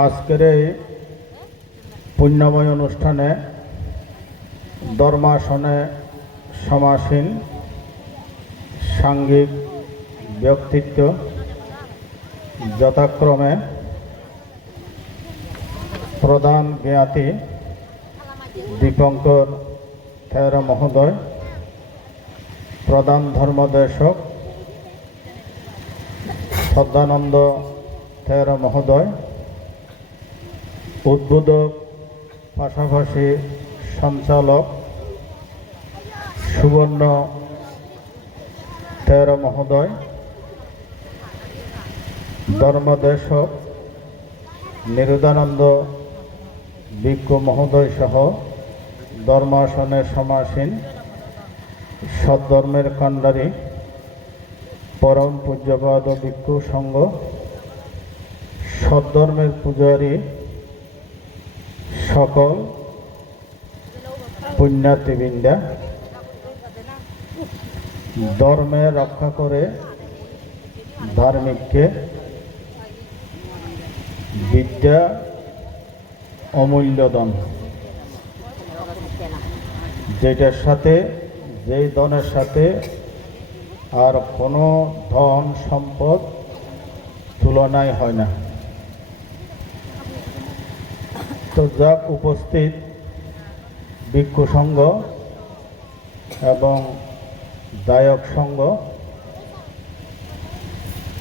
আজকের এই পুণ্যময় অনুষ্ঠানে ধর্মাসনে সমাসীন সাঙ্গিক ব্যক্তিত্ব যথাক্রমে প্রধান জ্ঞাতি দীপঙ্কর খেরা মহোদয়, প্রধান ধর্মদেশক শ্রদ্ধানন্দ খেরা মহোদয় উদ্বোধক পাশাপাশি সঞ্চালক সুবর্ণ তেরো মহোদয়, ধর্মদেশক নিরুদানন্দ ভিক্ষু মহোদয় সহ ধর্মাসনের সমাসীন সদ্ধর্মের কাণ্ডারী পরম পূজ্যপাদ ভিক্ষু সংঘ, সদ্ধর্মের পূজারী সকল পুণ্যার্থীবৃন্দা ধর্মে রক্ষা করে ধার্মিককে বিদ্যা অমূল্য দান যেটার সাথে, যেই ধনের সাথে আর কোনো ধন সম্পদ তুলনায় হয় না। যাক উপস্থিত ভিক্ষু সংঘ এবং দায়ক সংঘ।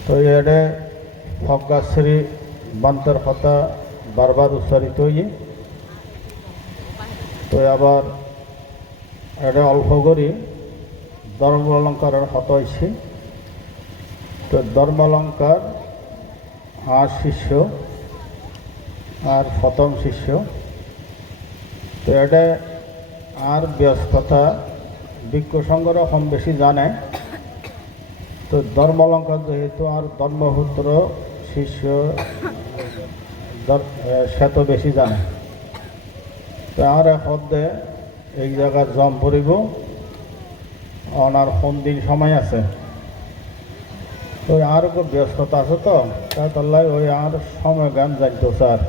তো এডে ফজ্ঞাশ্রী বান্তর কথা বারবার উচ্চারিত হই তো আবার এটা অল্প করি ধর্ম অলঙ্কারের হত হয়েছি তো ধর্ম অলঙ্কার আর শিষ্য আর প্রথম শিষ্য। তো এটা আর ব্যস্ততা ভিক্ষু সংঘর কম বেশি জানে। তো ধর্মালঙ্কার যেহেতু আর ধর্মপুত্র শিষ্য সে তো বেশি জানে। তো আর হদ্দে এই জায়গার জম পড়িব। ওনার কোন দিন সময় আছে? তো আর ব্যস্ততা আছে তো? তাই তল্লাই ওই আর সময় গান জানতো স্যার।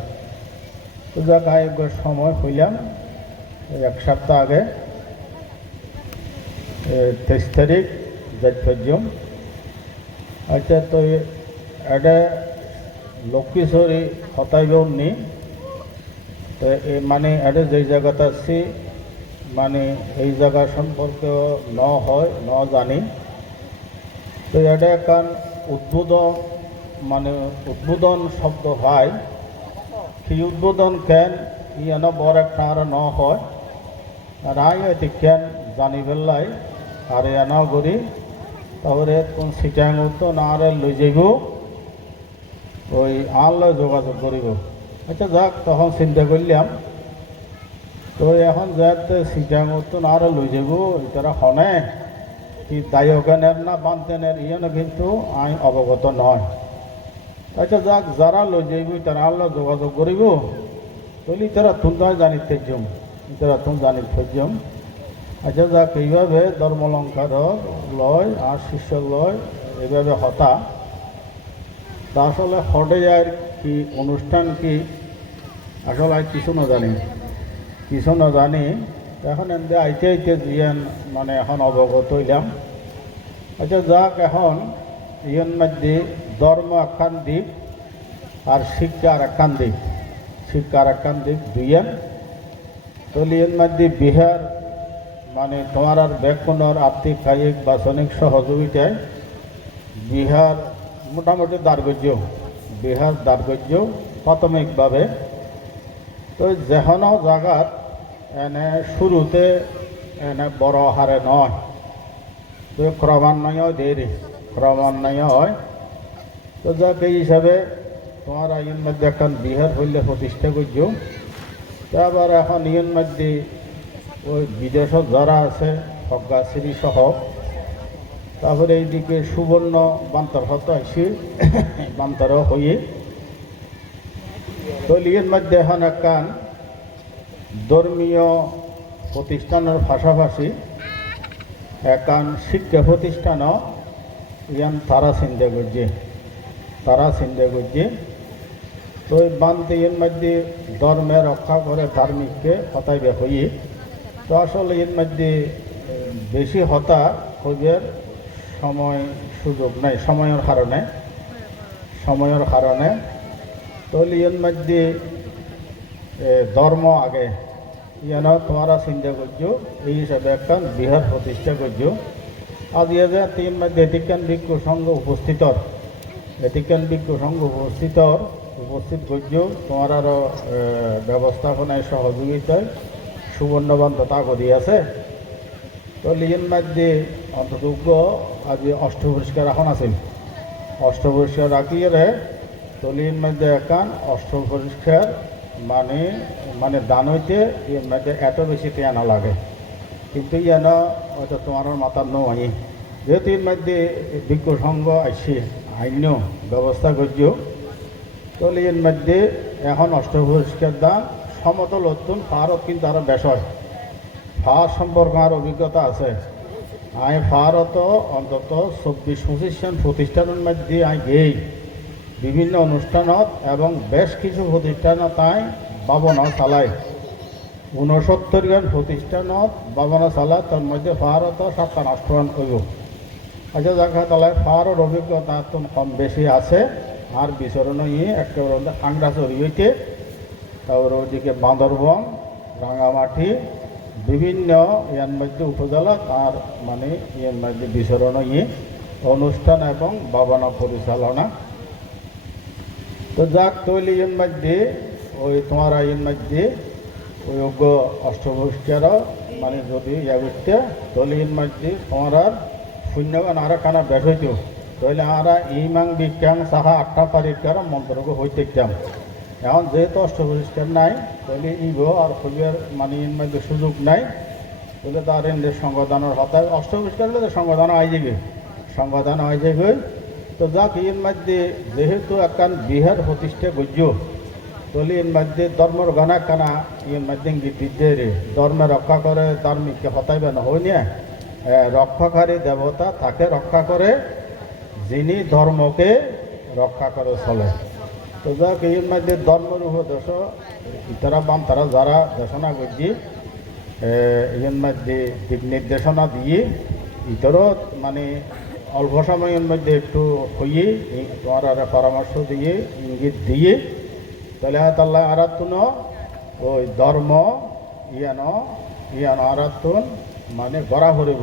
যাক আয়োগের সময় হইলাম, এক সপ্তাহ আগে। তেইশ তারিখ যাইফর্যম আচ্ছা তো এটা লক্ষ্মীশ্বরী হতাইব নি তো এই মানে এটা যেই জায়গাতে আছি মানে এই জায়গা সম্পর্কে ন হয়, ন জানি। তো এটা কান উদ্বোধন মানে উদ্বোধন শব্দ হয়। উদ্বোধন কেন? ইয়ানো বড় একটা ন হয়। আই এটি কেন জানি পেলাই আর এনা করি তারপরে কোন সিটাং তো না আর লই যাইব ওই আর লয় যোগাযোগ করিব আচ্ছা যাক তখন চিন্তা করলাম তো এখন যাতে সিটাং তো না আর লই যাব তারা হনে। কি দায়কেনের না বানতেনের ইয়ানো কিন্তু আই অবগত নয় আচ্ছা যাক, যারা লই যাইব, তারা আর লয় যোগাযোগ করিব। তলি তারা তুলতে জানিতে জম তারা তুমি জানি ফেজম আচ্ছা যাক, এইভাবে ধর্মলঙ্কার লয় আর শিষ্য লয়, এইভাবে হতা। তা আসলে হটে যায় কি অনুষ্ঠান কি? আসলে আর কিছু না জানি। কিছু না জানি। এখন এমনি আইতে আইতে জিয়ান মানে এখন অবগত হইলাম। আচ্ছা যাক, এখন ইয়ন মধ্যে ধর্ম একখান দিক আর শিক্ষা আর একখান দিক শিক্ষা আর একখান দিক দুইয়ান তলিয়ের মধ্যে বিহার মানে তোমার আর ব্যাকরণের আর্থিক কায়িক বাসনিক সহযোগিতায় বিহার মোটামুটি দার্গজ্য বিহার দার্গজ্য প্রাথমিকভাবে। তো যেহনো জায়গাত এনে শুরুতে এনে বড় হারে নয়। তো ক্রমান্বয় দেরি। ক্রমান্বয় হয়। তো যাক এই হিসাবে তোমার আইন মধ্যে এখন বিহার হইলে প্রতিষ্ঠা করছ। আবার এখন ইয়ের মধ্যে ওই বিদেশত যারা আছে প্রজ্ঞাশ্রী সহ, তারপরে এইদিকে সুবর্ণ বান্তর হত আইসি বান্তর হয়ে। তো ইয়ের মধ্যে এখন একখান ধর্মীয় প্রতিষ্ঠানের পাশাপাশি একান শিক্ষা প্রতিষ্ঠানও ইয়ান তারা চিন্তা করছে। তারা চিন্তা করছে। তো এই বানতে এর মধ্যে ধর্মে রক্ষা করে ধার্মিককে হতাইবে হইয়ে তো আসলে এর মধ্যে বেশি হতা হইবের সময় সুযোগ নাই সময়ের কারণে। সময়ের কারণে। তো এর মধ্যে এ, ধর্ম আগে। ইয়ান তোমরা চিন্তা করছ এই হিসাবে একটা বিহার প্রতিষ্ঠা করছ। আজ যে তিন মধ্যে এটিকান ভিক্ষু সংঘ উপস্থিত। এটিকান ভিক্ষু সংঘ উপস্থিত উপস্থিত করছ তোমার আরও ব্যবস্থাপনায় সহযোগিতায় সুবর্ণবান করি আছে তো লিয়ের মধ্যে অন্তত আজ অষ্ট পরিষ্কার এখন আছিল অষ্ট পরিষ্কার রাখিয়ে রে তলির মধ্যে একান অষ্ট পরিষ্কার মানে মানে দান হইতে এর মধ্যে এত বেশি টেয়া না লাগে। কিন্তু ইয়ান, হয়তো তোমার মাথার নয় যেহেতু এর মধ্যে বিজ্ঞ সংঘ আসছে আইন ব্যবস্থা করছ। তাহলে এর মধ্যে এখন অষ্ট পরিষ্কার দান সমতল অত্যন ভারত কিন্তু আরও বেশ হয় ফার সম্পর্কে আর অভিজ্ঞতা আছে। আই ভারত অন্তত চব্বিশ পঁচিশজন প্রতিষ্ঠানের মধ্যে আই গেই। বিভিন্ন অনুষ্ঠানত এবং বেশ কিছু প্রতিষ্ঠানত আই বাবনা চালায়। ঊনসত্তর জন প্রতিষ্ঠানত বাবনা চালায়, তার মধ্যে ভারত সাতটা রাষ্ট্রায়ণ করব আচ্ছা দেখা তাহলে ফারর অভিজ্ঞতা তো কম বেশি আছে। আর বিচরণ ইয়ে একেবারে আংরাচরি হইতে, তারপরে ওইদিকে বান্দরবন, রাঙামাটি, বিভিন্ন ইয়ার মধ্যে উপজেলা, তার মানে ইয়ার মধ্যে বিচরণ ইয়ে অনুষ্ঠান এবং বাবানা পরিচালনা। তো যাক তৈলি এর মধ্যে, ওই তোমার এর মধ্যে, ওই অজ্ঞ অষ্টভুষ্টার মানে যদি ইয়া করতে তৈলি এর মধ্যে তোমার শূন্যগান আর কানা বেশ হইতো তাহলে আমরা ইমাং বিজ্ঞান সাহা আটটা পরীক্ষার মন্ত্রক হইতে যাম এখন যেহেতু অষ্টপরিষ্কার নাই তাহলে ইগো আর হইয়ার মানে এর মধ্যে সুযোগ নাই তাহলে তার এমনি সংবিধানের হতায় অষ্টপরিষ্কার হলে সংবিধান আই যাবে সংবিধান আই যাবে তো যাক এর মধ্যে যেহেতু একখান বিহার প্রতিষ্ঠা গজ্য তাহলে এর মধ্যে ধর্মর গানা কানা এর মধ্যে দিতে রে। ধর্মে রক্ষা করে ধার্মিককে হতাইবে না হয় না? এ, রক্ষাকারী দেবতা তাকে রক্ষা করে, যিনি ধর্মকে রক্ষা করে চলে। তো যাক এর মধ্যে ধর্মের উপদেশ ইতারা বাম তারা যারা দেশনা করছি এর মধ্যে দিক নির্দেশনা দিয়ে ইতরও মানে অল্প সময়ের মধ্যে একটু হইয়ে তোমার আর পরামর্শ দিয়ে, ইঙ্গিত দিয়ে, তাহলে তাল্লাহ আরাতুন ওই ধর্ম, ইয়ান ইয়ান আরাতুন মানে গড়া ভরিব।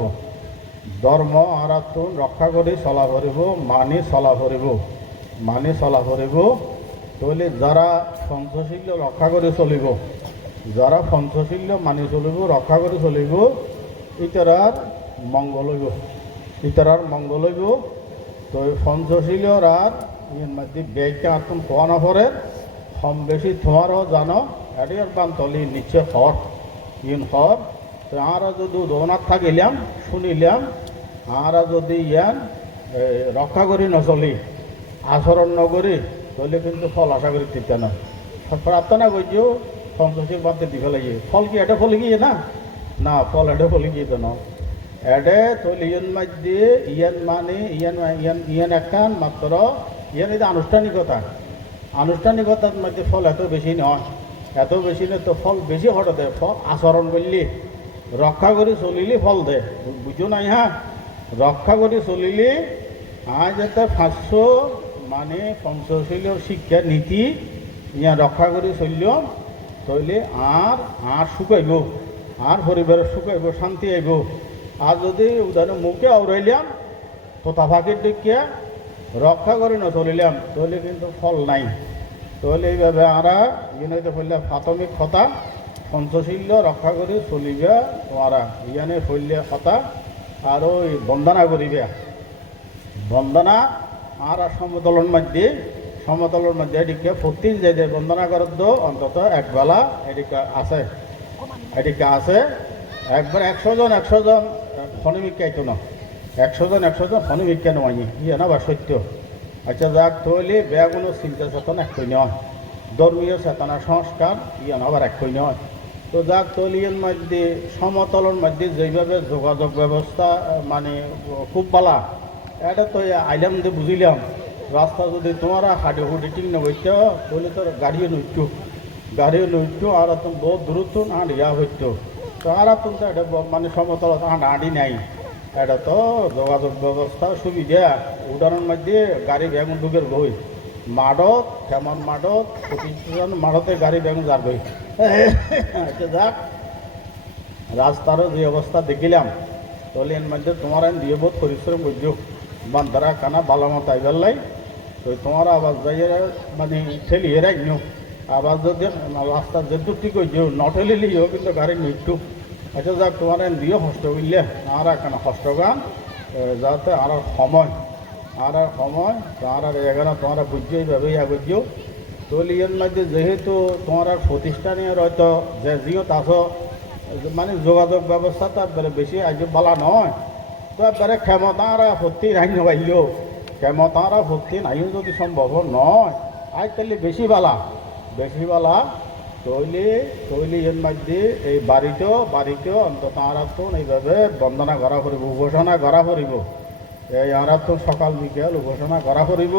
ধর্ম আরাতুন রক্ষা করে, চলা ভরিব, মানি চলা ভরিব, মানি চলা ভরিব। তাহলে যারা পঞ্চশীল্য রক্ষা করে চলিব, যারা পঞ্চশীল্য মানি চলিব, রক্ষা করে চলিব, ইতরার মঙ্গল হইব, ইতরার মঙ্গল হইব। তো পঞ্চশীলর আর মধ্যে ব্যাগটা আর তুমি না পরে কম বেশি তোমারও জানো এটি আর বান তলি নিচে হর ইন হর আর যদি দোনার থাকিলাম, শুনিলাম আর যদি ইয়ান রক্ষা করি নচলি আচরণ নকরি তাহলে কিন্তু ফল আশা করি ঠিক না প্রার্থনা করছ পঞ্চশীল বাদে দিবে লাগে ফল কি এটা ফলে গিয়ে না? না, ফল এটা ফলে গিয়ে তো না? এডে তৈল ইয়ান মধ্যে ইয়ান মানে ইয়ান ইয়ান ইয়ান একখান মাত্র ইয়ান এটা আনুষ্ঠানিকতা। আনুষ্ঠানিকতার মধ্যে ফল এত বেশি নয় এত বেশি নয় তো ফল বেশি হঠাৎ ফল আচরণ করলি রক্ষা করে চলিলি ফল দে। বুঝো নাই হ্যাঁ রক্ষা করে চলিলি আজ যাতে পাঁচশো মানে পঞ্চশীলের শিক্ষা নীতি ইয়া রক্ষা করে চলল তইলে আর আর শুকাইব, আর পরিবারের শুকাইব, শান্তি আইব। আর যদি উদাহরণ মুখে আউরাইলাম তো তাফাকির দেখিয়া রক্ষা করে না চলিলাম, তাহলে কিন্তু ফল নাই। তাহলে এইভাবে আমরা ইউনাইতে ফেললে প্রাথমিক কথা। পঞ্চশীল্য রক্ষা করে চলিবে তোমরা ইয়ানে ফেললে কথা আর ওই বন্দনা করিবে বন্দনা আর সমতলের মধ্যে সমতলের মধ্যে এদিকে প্রতি যে যে বন্দনা করার দো অন্তত একবেলা এদিকে আছে। এদিকে আছে একবার একশো জন একশো জন ফণিমিকা আইতো না। একশো জন একশো জন ফণিমিকা নয় ইয়ে না বা সত্য। আচ্ছা যাক, তৈলে বেয়া কোনো চিন্তা চেতনা একই নয় ধর্মীয় চেতনা সংস্কার ইয়ে না আবার একই নয় তো যাক তৈলির মধ্যে, সমতলের মধ্যে যেভাবে যোগাযোগ ব্যবস্থা মানে খুব বালা এটা তো আইলাম যে বুঝিলাম। রাস্তা যদি তোমার হাডে হুডে ঠিক না হইতো তাহলে তোর গাড়িও নইতো গাড়িও নইতো আর তুমি বহুত দূরত্ব না ইয়া হইতো। তো আর তুমি তো এটা মানে সমতল হাঁটা হাঁটি নাই। এটা তো যোগাযোগ ব্যবস্থা সুবিধা। উদাহরণ মধ্যে গাড়ি বেগুন ঢুকের বই। মাডত কেমন মাডত প্রতিষ্ঠান মাডতে গাড়ি বেগুন যার বই আচ্ছা যাক। রাস্তারও যে অবস্থা দেখিলাম তাহলে এর মধ্যে তোমার দিয়ে বোধ পরিশ্রম করছ বান্দারা কানা বালামত আইবার লাই। তো তোমার আবার যাইয়ে মানে ঠেলি এরাই নিও। আবার যদি রাস্তা যেটু ঠিক হয়েছে নঠেলি লিও, কিন্তু গাড়ি নিটু আচ্ছা যাক, তোমার দিও কষ্ট করলে আর কেন কষ্ট গান যাতে আর সময় আর সময় তোমার এখানে তোমরা এইভাবে ইয়া করছ তাহলে এর মধ্যে যেহেতু তোমার প্রতিষ্ঠানের হয়তো যে জিও তাছো মানে যোগাযোগ ব্যবস্থা তো একবারে বেশি আজ বলা নয়। তো একবারে ক্ষমতারা ভর্তি নাই নবাইলেও ক্ষমতারা ভর্তি নাইও যদি সম্ভব নয়, আজ তাহলে বেশি বালা বেশি বালা। তৈলি তৈলি এর মধ্যে এই বাড়িতেও বাড়িতেও অন্তত আরা তো এইভাবে বন্দনা করা করিব, উপাসনা করা করিব। এই তো সকাল বিকেল উপাসনা করা করিব।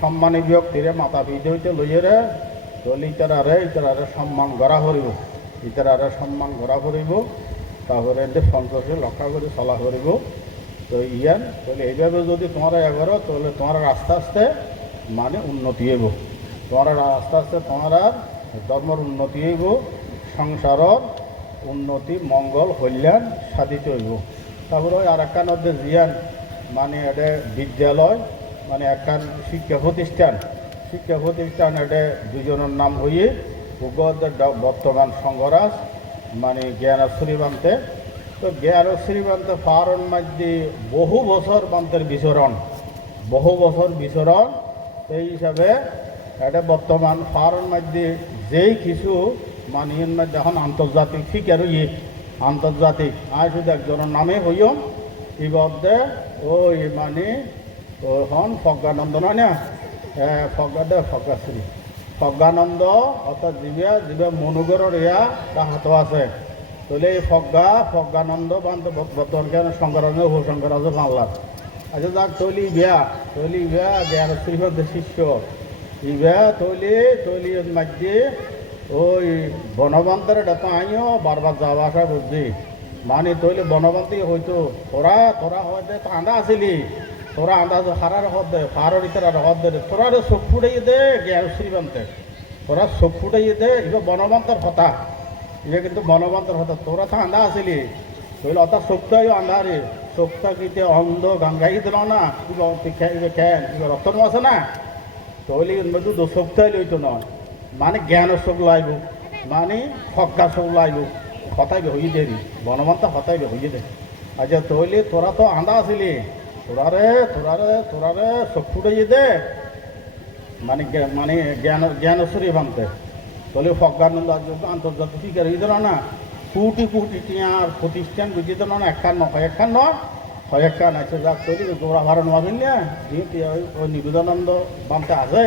সম্মানী ব্যক্তিরে মাতা হইতে লইয়েরে তলি ইতারারে ইতারারে সম্মান করা করিব। ইতারারে সম্মান করা করিব তারপরে এতে সন্তোষে লক্ষ্য করে চলা করিব। তো ইয়ান, তাহলে এইভাবে যদি তোমরা এগারো তাহলে তোমার আস্তে আস্তে মানে উন্নতি হইব। তোমার আস্তে আস্তে তোমার ধর্মের উন্নতি হইব, সংসারর উন্নতি, মঙ্গল, কল্যাণ সাধিত হইব। তারপরে আর একখান মধ্যে জিয়ান মানে এটা বিদ্যালয় মানে একখান শিক্ষা প্রতিষ্ঠান। শিক্ষা প্রতিষ্ঠান এটা দুজনের নাম উগদের ড- বর্তমান সংঘরাজ মানে জ্ঞান শ্রীবান্তে তো জ্ঞান শ্রীবান্তে পারণ মধ্যে বহু বছর বান্তের বিচরণ, বহু বছর বিচরণ। এই হিসাবে এটা বর্তমান পারণ মধ্যে যেই কিছু মানে এর মধ্যে এখন আন্তর্জাতিক শিক্ষার ইয়ে আন্তর্জাতিক আয় শুধু একজনের নামে হইম ইবদে ওই মানে ও হন ফজ্ঞানন্দ নয় না? ফজ্ঞা দে ফজ্ঞাশ্রী ফজ্ঞানন্দ অর্থাৎ যিবা যিবা মনুগৰৰ ইয়া হাতো আছে। তাহলে এই ফজ্ঞা ফজ্ঞানন্দ বান্ত বর্তমান কেন শঙ্করাজ শঙ্করাজ বাংলার আচ্ছা যাক তৈলি বিয়া তৈলি বিয়া জ্ঞান শ্রীপদের শিষ্য। ইবা তৈলি তৈলি মধ্যে ওই বনবান্তরে ডাটা আইও বারবার যাওয়া আসা বুঝছি। মানে তৈলে বনবান্তি হয়তো তোরা তোরা হয়তো তো আন্দা আসিলি। তোরা আন্দাজ হারার হদ দে হারার ইতার হদ দে। তোরা রে চোখ ফুটাই দে, জ্ঞান শ্রীবান্তে তোরা চোখ ফুটাই দে ইবা বনবান্তর কথা। ইবা কিন্তু বনবান্তর কথা। তোরা তো আন্দা আসিলি। তৈলে অত চোখটাই আন্ধারে চোখটা কিতে অন্ধ গাঙ্গাই দিল না। কিবা রক্ত আছে না? তৈলি মধ্যে দোষকটাই লইতো নয় মানে জ্ঞান চোখ লাইব মানে ফক্কা চোখ লাইব। হতাইবে হইয়ে দেবি বনমন্তা হতাইবে হইয়ে দে আচ্ছা তৈলি তোরা তো আন্দা আসিলি। তোরারে তোরারে তোরারে চোখ ফুটাইয়ে দে। মানে মানে জ্ঞান জ্ঞানেশ্বরী ভাঙতে। তলে ফজ্ঞানন্দ আজ আন্তর্জাতিক শিকার এই না। কোটি কোটি টিয়ার প্রতিষ্ঠান বুঝিত না একখান নয় কয়েকখান নয় কয়েকখান আছে যাক তৈরি গোড়া ভাড়া নোয়া দিলে নিবেদানন্দ বানতে আছে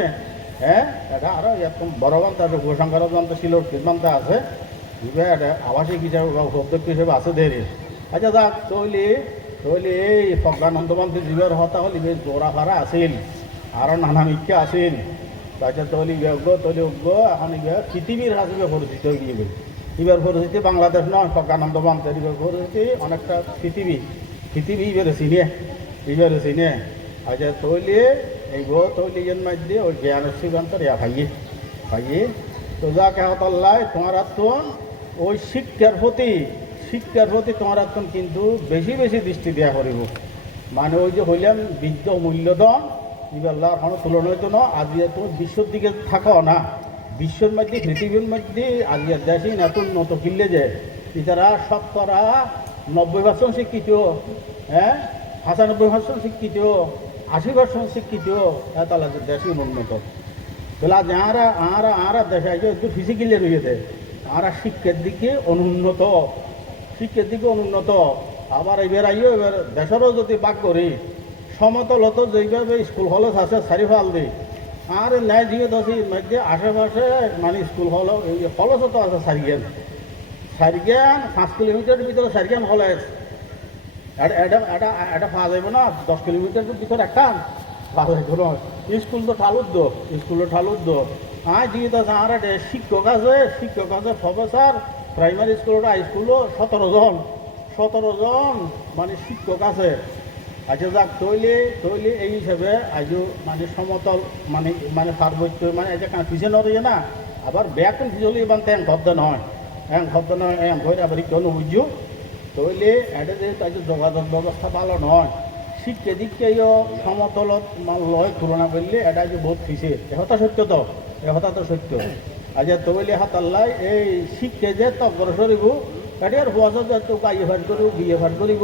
হ্যাঁ এটা আরও এরকম বড় বানতে আছে গোশঙ্কর বানতে ছিল বানতে আছে। এটা আবাসিক হিসাবে অধ্যক্ষ হিসেবে আছে দেরি আচ্ছা যাক তৈলি তৈলি, এই ফজ্ঞানন্দ বানতে জীবের হতা হল ইবে গোড়া ভাড়া আছিল, আরও নানা মিথ্যা আছিল। তাছাড়া তৈলি যোগ্য তৈলি যোগ্য এখন ইবে পৃথিবীর হাসিবে পরিচিত গিয়ে এবার পরিচিতি বাংলাদেশ নয় ফজ্ঞানন্দ বানতে এবার অনেকটা পৃথিবী। পৃথিবী এবারে চিনে এবারে চিনে। আচ্ছা তৈলি, এই গো তৈলি এর মধ্যে ওই জ্ঞান শ্রীকান্তর ইয়া ভাইয়ে ভাইয়ে তো যা কেহতাল্লাই তোমার আত্মন, ওই শিক্ষার প্রতি শিক্ষার প্রতি তোমার আত্মন কিন্তু বেশি বেশি দৃষ্টি দেওয়া করিব। মানে ওই যে হইলাম বিদ্য মূল্যদন ইবেল্লার কোনো তুলনা হইতো না আজ তুমি বিশ্বর দিকে থাকো না। বিশ্বর মধ্যে পৃথিবীর মধ্যে আজকের দেশে নতুন নত কিনলে যে ইতারা শতকরা নব্বই পার্সেন্ট শিক্ষিত হ্যাঁ? পঁচানব্বই পার্সেন্ট শিক্ষিত আশি পার্সেন্ট শিক্ষিত তাহলে দেশে উন্নত। তাহলে যারা আরা আরা দেশে যে একটু ফিজিক্যালি রয়েছে আরা শিক্ষার দিকে অনুন্নত, শিক্ষার দিকে অনুন্নত। আবার এবার আইও, এবার দেশেরও যদি বাক করি, সমতল হতো যেভাবে স্কুল কলেজ আছে, চারিফাল দি আর ন্যায় দিয়ে দশি মধ্যে আশেপাশে মানে স্কুল হল এই তো আছে চারিজ্ঞান চারিজ্ঞান পাঁচ কিলোমিটারের ভিতরে চারিজ্ঞান কলেজ এটা এটা এটা পাওয়া যাবে না। দশ কিলোমিটারের ভিতরে একটা, ভালো কোনো স্কুল তো ঠালুর দো স্কুলে ঠালুর দো আয় দিয়ে তো আর একটা শিক্ষক আছে শিক্ষক আছে প্রফেসর প্রাইমারি স্কুল হাই স্কুলও সতেরো জন সতেরো জন মানে শিক্ষক আছে। আচ্ছা যাক, তৈলে তৈলে এই হিসাবে আজও মানে সমতল মানে মানে পার্বত্য মানে এটা পিছিয়ে নয় না। আবার ব্যাগ পিছলে ইমান ট্যাং শব্দ নয় হ্যাঁ। শব্দ নয় হ্যাঁ ভয় আবার কেন বুঝছ তৈলে এটা যে তাই যোগাযোগ ব্যবস্থা ভালো নয়, শিক্ষা দিককেও সমতলত মান লয় তুলনা করলে এটা যে বহুত পিছিয়ে এহতা সত্য তো? এহতা তো সত্য। আজ তৈলে হাতাল্লাই এই শিক্ষা যে তগ্র সরিব এটার বছর যে তো গাইয়ে ভাট করিব বিয়ে ভাট করিব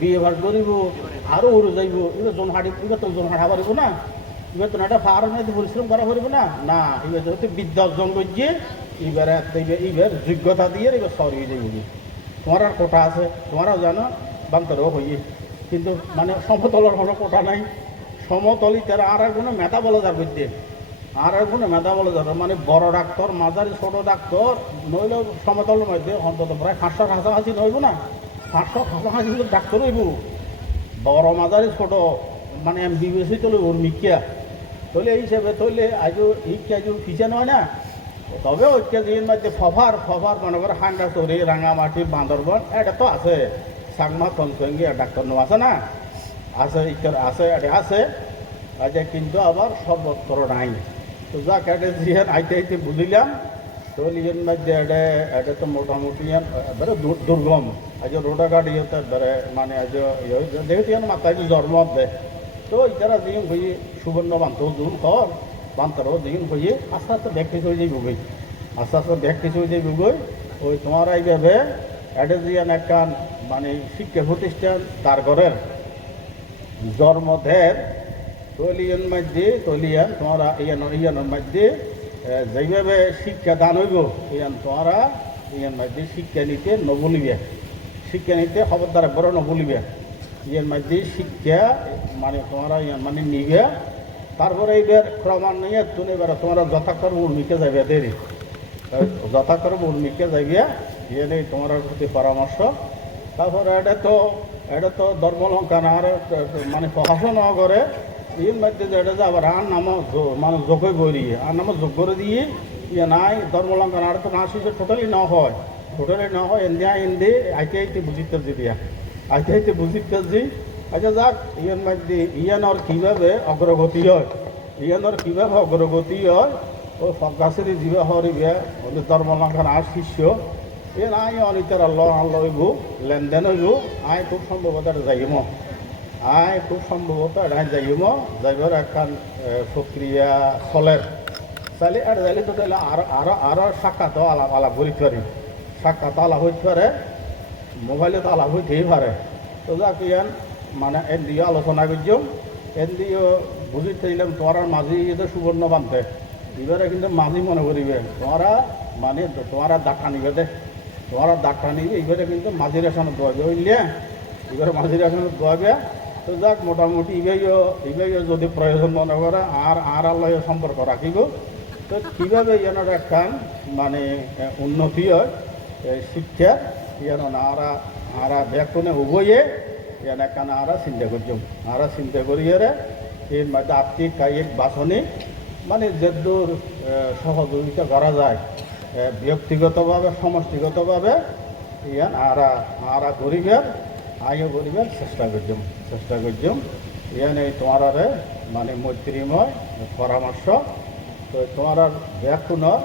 বিয়ে ভাট করিব আরও উড়ে যাইব। এবার জন হাঁটি এবার তো জন হাঁটা পারিব না? এবার তো একটা ফার্মে পরিশ্রম করা পারিব না? না এবার যেহেতু বিদ্যা অর্জন করছে এবারে এবার যোগ্যতা দিয়ে এবার সরিয়ে যাইব। তোমার আর কোটা আছে, তোমারও জানো বান্তরও হইয়ে। কিন্তু মানে সমতলের কোনো কোটা নাই। সমতলি তারা আর কোনো মেধা বলে যার বুঝতে। আর কোনো মেধা বলে যাবে মানে বড় ডাক্তার, মাঝারি ছোট ডাক্তার, নইলেও সমতলের মধ্যে অন্তত প্রায় পাঁচশো কাছাকাছি নইব না। পাঁচশো কাছাকাছি ডাক্তার হইব। বড়, মাঝারি, ছোট মানে এম বিবেসি তোলে ওর মিকিয়া তলে এই হিসাবে তৈলে আজও ইকে আজও পিছিয়ে নয় না? তবে ঐক্য দিন মধ্যে ফফার ফফার মনে করে হান্ডা চরি, রাঙামাটি, বান্দরবন, এটা তো আছে। সাংমা তনসঙ্গি ডাক্তার নো আছে না? আছে ইটার আছে, এটা আছে। আচ্ছা কিন্তু আবার সর্বত্র নাই। তো যাক এটা যিহেন আইতে আইতে বুঝিলাম, তো ইয়ের মধ্যে এটা এটা তো মোটামুটি এবারে দুর্গম। আজ রোডাঘাট ইয়েতে এবারে মানে আজ যেহেতু ইয়ান মাথায় জন্ম দেয় তো ইতারা দিন হয়ে সুবর্ণ বান্ধব দূর কর। বান্তরও দিন হয়ে আস্তে আস্তে ব্যাগ কিছু হয়ে যাইব গই আস্তে আস্তে কিছু হয়ে যাইব গই ওই তোমার এইভাবে দিয়ান একখান মানে শিক্ষা প্রতিষ্ঠান তার ঘরের জন্মদের তলিয়ান মধ্যে তলিয়ান তোমরা ইয়ান ইয়ানোর মধ্যে এ, যেভাবে শিক্ষা দান হইব। ইয়ান তোমরা ইয়ান মধ্যে শিক্ষা নিতে নবলিবে শিক্ষা নিতে খবরদার বড় নবলিবে ইয়ার মধ্যে শিক্ষা মানে তোমরা ইয়ান মানে নিবে। তারপরে এইবার ক্রমান্বয়ে তুমি এবার তোমরা যথাক্রম উর্মিকে যাবে দেরি। যথাক্রম উর্মিকে যাইবে ইয়ে নেই তোমার প্রতি পরামর্শ। তারপরে এটা তো এটা তো ধর্মলঙ্কান আর মানে প্রশাসন করে এর মধ্যে এটা যে আবার আর নাম মানে যোগ্য করি আর নাম যোগ্য করে দিয়ে ইয়ে নাই ধর্মলঙ্কান আর তো না শিশু টোটালি ন হয়। টোটালি ন হয় এন্দিয়া এন্দি আইতে আইতে বুঝিতে দিয়া। আইতে আইতে বুঝিতে যে আচ্ছা যাক ইয়ার মধ্যে ইয়ানোর কীভাবে অগ্রগতি হয়? ইয়ানোর কীভাবে অগ্রগতি হয়? ও গাছের জীবা হরিবে ওদের ধর্মলঙ্কান আর শিষ্য। এ, নাই অনিতার আল্লাহ আল্লাহ লেনদেন হইব। আয় খুব সম্ভবত যাইম। আয় খুব সম্ভবত এটা যাইম। যাইবার একখান প্রক্রিয়া চলের চালি আর যাইলে তো তাহলে আরও আরও আরও সাক্ষাৎ আলাপ আলাপ করিতে পারি সাক্ষাৎ আলাপ হইতে পারে মোবাইলে তো আলাপ হইতেই পারে তো যাক, ইয়ান মানে দিয়ে আলোচনা করছিলাম এন দিয়ে বুঝিতে দিলাম তোমার মাঝি তো সুবর্ণ বান্ধে। এবারে কিন্তু মাঝি মনে করিবে তোমরা মানে তোমরা ডাক্কা নিবে দে। তোমরা ডাক্কা নিবে, এবারে কিন্তু মাঝির এখানে দোয়াবে বুঝলে? এবারে মাঝির এখানে দোয়াবে তো যাক, মোটামুটি ইবেও ইবেও যদি প্রয়োজন মনে করে, আর আর আল্লাহ সম্পর্ক রাখিব। তো কীভাবে ইয়ানোর একখান মানে উন্নতি হয় শিক্ষা ইয়ান আরা আরা ব্যাকুনে উভয়ে একখান আরা চিন্তা করছুম। আরা চিন্তা করিয়ে এর মধ্যে আর্থিক কায়িক বাছনি মানে যেদূর সহযোগিতা করা যায়। ব্যক্তিগতভাবে, সমষ্টিগতভাবে ইয়ান আরা আরা গরিবের আয়ও গরিবের চেষ্টা করছুম চেষ্টা করছুম। ইয়ান এই তোমার মানে মৈত্রীময় পরামর্শ। তো তোমার ব্যাকুণর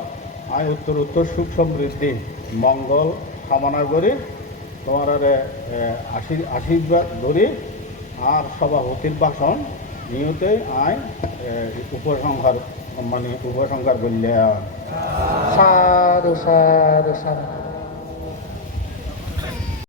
আয় উত্তর উত্তর সুখ সমৃদ্ধি, মঙ্গল কামনা করি। তোমার আশীর্বাদ ধরি আর সভাপতির ভাষণ নিয়তে আয় উপসংহার মানে উপসংহার বললে সারু সারু সাধু